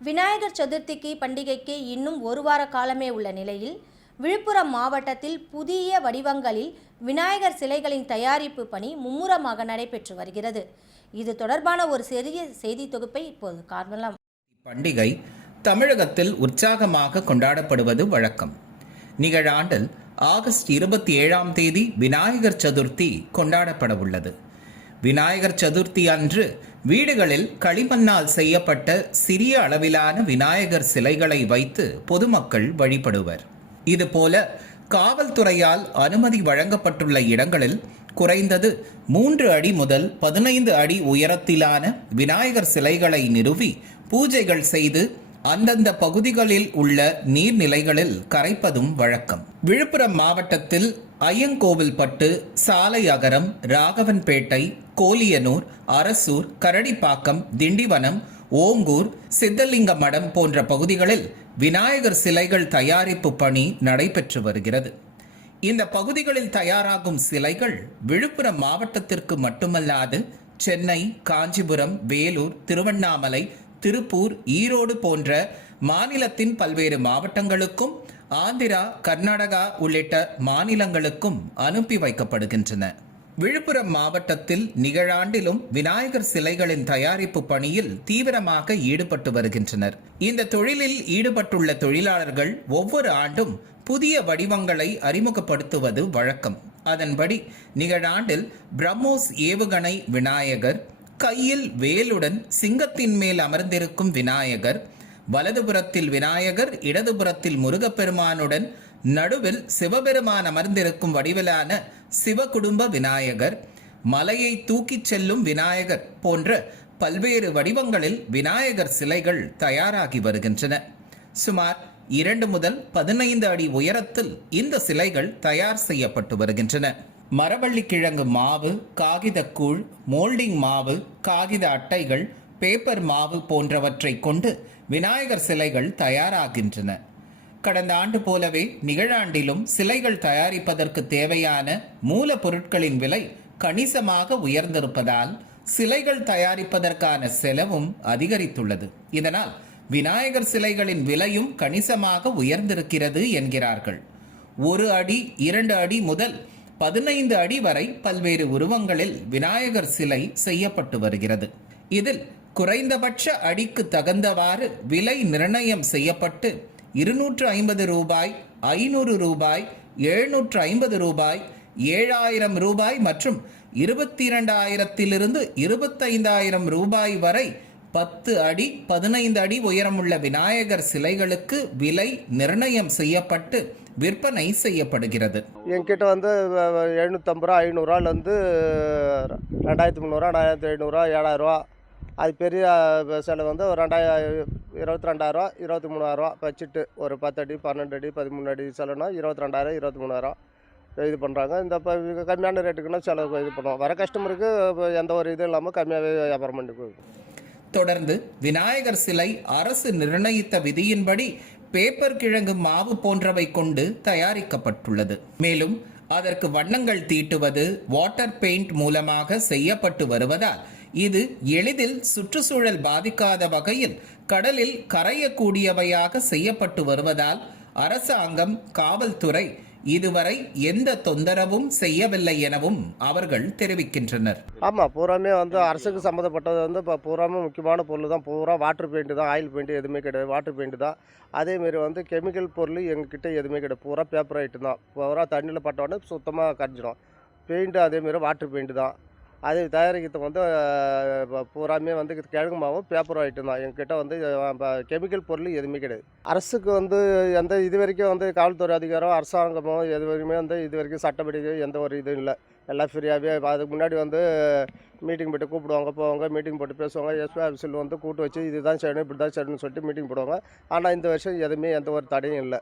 விநாயகர் சதுர்த்திக்கு பண்டிகைக்கு இன்னும் ஒரு வார காலமே உள்ள நிலையில் விழுப்புரம் மாவட்டத்தில் புதிய வடிவங்களில் விநாயகர் சிலைகளின் தயாரிப்பு பணி மும்முரமாக நடைபெற்று வருகிறது. இது தொடர்பான ஒரு சிறிய செய்தி தொகுப்பை இப்போது காணலாம் பண்டிகை தமிழகத்தில் உற்சாகமாக கொண்டாடப்படுவது வழக்கம். நிகழாண்டில் ஆகஸ்ட் இருபத்தி ஏழாம் தேதி விநாயகர் சதுர்த்தி கொண்டாடப்பட உள்ளது விநாயகர் சதுர்த்தி அன்று வீடுகளில் களிமண்ணால் செய்யப்பட்ட சிறிய அளவிலான விநாயகர் சிலைகளை வைத்து பொதுமக்கள் வழிபடுவர். இதுபோல காவல்துறையால் அனுமதி வழங்கப்பட்டுள்ள இடங்களில் குறைந்தது மூன்று அடி முதல் பதினைந்து அடி உயரத்திலான விநாயகர் சிலைகளை நிறுவி பூஜைகள் செய்து அந்தந்த பகுதிகளில் உள்ள நீர்நிலைகளில் கரைப்பதும் வழக்கம். விழுப்புரம் மாவட்டத்தில் ஐயங்கோவில்பட்டு சாலை அகரம் ராகவன்பேட்டை கோலியனூர் அரசூர் கரடிப்பாக்கம் திண்டிவனம் ஓங்கூர் சித்தலிங்க மடம் போன்ற பகுதிகளில் விநாயகர் சிலைகள் தயாரிப்பு பணி நடைபெற்று வருகிறது. இந்த பகுதிகளில் தயாராகும் சிலைகள் விழுப்புரம் மாவட்டத்திற்கு மட்டுமல்லாது சென்னை காஞ்சிபுரம் வேலூர் திருவண்ணாமலை திருப்பூர் ஈரோடு போன்ற மாநிலத்தின் பல்வேறு மாவட்டங்களுக்கும் ஆந்திரா கர்நாடகா உள்ளிட்ட மாநிலங்களுக்கும் அனுப்பி வைக்கப்படுகின்றன. விழுப்புரம் மாவட்டத்தில் நிகழாண்டிலும் விநாயகர் சிலைகளின் தயாரிப்பு பணியில் தீவிரமாக ஈடுபட்டு வருகின்றனர். இந்த தொழிலில் ஈடுபட்டுள்ள தொழிலாளர்கள் ஒவ்வொரு ஆண்டும் புதிய வடிவங்களை அறிமுகப்படுத்துவது வழக்கம். அதன்படி நிகழாண்டில் பிரம்மோஸ் ஏவுகணை விநாயகர் கையில் வேலுடன் சிங்கத்தின் மேல் அமர்ந்திருக்கும் விநாயகர் வலதுபுறத்தில் விநாயகர் இடதுபுறத்தில் முருகப்பெருமானுடன் நடுவில் சிவபெருமான் அமர்ந்திருக்கும் வடிவிலான சிவகுடும்ப விநாயகர் மலையை தூக்கிச் செல்லும் விநாயகர் போன்ற பல்வேறு வடிவங்களில் விநாயகர் சிலைகள் தயாராகி வருகின்றன. சுமார் இரண்டு முதல் பதினைந்து அடி உயரத்தில் இந்த சிலைகள் தயார் செய்யப்பட்டு வருகின்றன. மரவள்ளிக்கிழங்கு மாவு காகிதக்கூழ் மோல்டிங் மாவு காகித அட்டைகள் பேப்பர் மாவு போன்றவற்றை கொண்டு விநாயகர் சிலைகள் தயாராகின்றன. கடந்த ஆண்டு போலவே நிகழாண்டிலும் சிலைகள் தயாரிப்பதற்கு தேவையான மூலப்பொருட்களின் விலை கணிசமாக உயர்ந்திருப்பதால் சிலைகள் தயாரிப்பதற்கான செலவும் அதிகரித்துள்ளது. இதனால் விநாயகர் சிலைகளின் விலையும் கணிசமாக உயர்ந்திருக்கிறது என்கிறார்கள். ஒரு அடி இரண்டு அடி முதல் பதினைந்து அடி வரை பல்வேறு உருவங்களில் விநாயகர் சிலை செய்யப்பட்டு வருகிறது. இதில் குறைந்தபட்ச அடிக்கு தகுந்தவாறு விலை நிர்ணயம் செய்யப்பட்டு இருநூற்று ஐம்பது ரூபாய் ஐநூறு ரூபாய் எழுநூற்று ஐம்பது ரூபாய் ஏழாயிரம் ரூபாய் மற்றும் இருபத்தி இரண்டாயிரத்திலிருந்து இருபத்தைந்தாயிரம் ரூபாய் வரை பத்து அடி பதினைந்து அடி உயரமுள்ள விநாயகர் சிலைகளுக்கு விலை நிர்ணயம் செய்யப்பட்டு விற்பனை செய்யப்படுகிறது. என்கிட்ட வந்து எழுநூற்றம்பது ரூபா ஐநூறுரூவாலேருந்து ரெண்டாயிரத்தி முந்நூறுரூவா ரெண்டாயிரத்தி ஐநூறுரூவா ஏழாயிரரூவா அது பெரிய செலவு வந்து ஒரு ரெண்டாயிரம் இருபத்தி ரெண்டாயிரரூவா இருபத்தி மூணாயிரரூவா வச்சுட்டு ஒரு பத்து அடி பன்னெண்டு அடி பதிமூணு அடி செலவுனா இருபத்தி ரெண்டாயிரம் இருபத்தி மூணாயிரம் இது பண்ணுறாங்க இந்த இப்போ கம்மியான ரேட்டுக்குன்னா செலவு இது பண்ணுவோம். வர கஸ்டமருக்கு இப்போ எந்த ஒரு இதுவும் இல்லாமல் கம்மியாகவே வியாபாரம் பண்ணி கொடுக்கும் தொடர்ந்து விநாயகர் சிலை அரசு நிர்ணயித்த விதியின்படி பேப்பர் கிழங்கு மாவு போன்றவை கொண்டு தயாரிக்கப்பட்டுள்ளது. மேலும் அதற்கு வண்ணங்கள் தீட்டுவது வாட்டர் பெயிண்ட் மூலமாக செய்யப்பட்டு வருவதால் இது எளிதில் சுற்றுச்சூழல் பாதிக்காத வகையில் கடலில் கரையக்கூடியவையாக செய்யப்பட்டு வருவதால் அரசாங்கம் காவல்துறை இதுவரை எந்த தொந்தரவும் செய்யவில்லை எனவும் அவர்கள் தெரிவிக்கின்றனர். ஆமாம் பூராமே வந்து அரசுக்கு சம்மந்தப்பட்டது வந்து இப்போ பூராமே முக்கியமான பொருள் தான். பூரா வாட்டர் பெயிண்ட் தான் ஆயில் பெயிண்ட் எதுவுமே கிடையாது. வாட்டர் பெயிண்ட் தான். அதேமாரி வந்து கெமிக்கல் பொருள் எங்ககிட்ட எதுவுமே கிடையாது. பூரா பேப்பர் ஐட்டம் தான். பூரா தண்ணியில் பட்டோடனே சுத்தமாக கரைஞ்சிடும் பெயிண்ட்டு அதேமாரி வாட்டர் பெயிண்ட் தான். அது தயாரிக்கிறதுக்கு வந்து பூராமே வந்து கிழங்கு மாவும் பேப்பர் ஐட்டம் தான். எங்ககிட்ட வந்து கெமிக்கல் பொருள் எதுவுமே கிடையாது. அரசுக்கு வந்து எந்த இது வரைக்கும் வந்து காவல்துறை அதிகாரம் அரசாங்கமோ எது வரைக்குமே வந்து இது வரைக்கும் சட்டப்படி எந்த ஒரு இதுவும் இல்லை. எல்லாம் ஃப்ரீயாகவே அதுக்கு முன்னாடி வந்து மீட்டிங் போட்டு கூப்பிடுவாங்க போவாங்க மீட்டிங் போட்டு பேசுவாங்க. எஸ்பி ஆஃபீஸில் வந்து கூட்டு வச்சு இதுதான் செய்யணும் இப்படி தான் செய்யணும்னு சொல்லிட்டு மீட்டிங் போடுவாங்க. ஆனால் இந்த வருஷம் எதுவுமே எந்த ஒரு தடையும் இல்லை.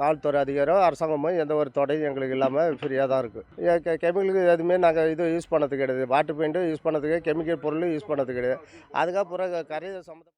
காவல்துறை அதிகாரம் அரசாங்கமும் எந்த ஒரு தொடையும் எங்களுக்கு இல்லாமல் ஃப்ரீயாக தான் இருக்குது கெமிக்கலுக்கு எதுவுமே நாங்கள் இது யூஸ் பண்ணது கிடையாது. வாட்டர் பெயிண்ட்டும் யூஸ் பண்ணதுக்கு கெமிக்கல் பொருளும் யூஸ் பண்ணது கிடையாது. அதுக்கப்புறம் கரையை சம்மந்த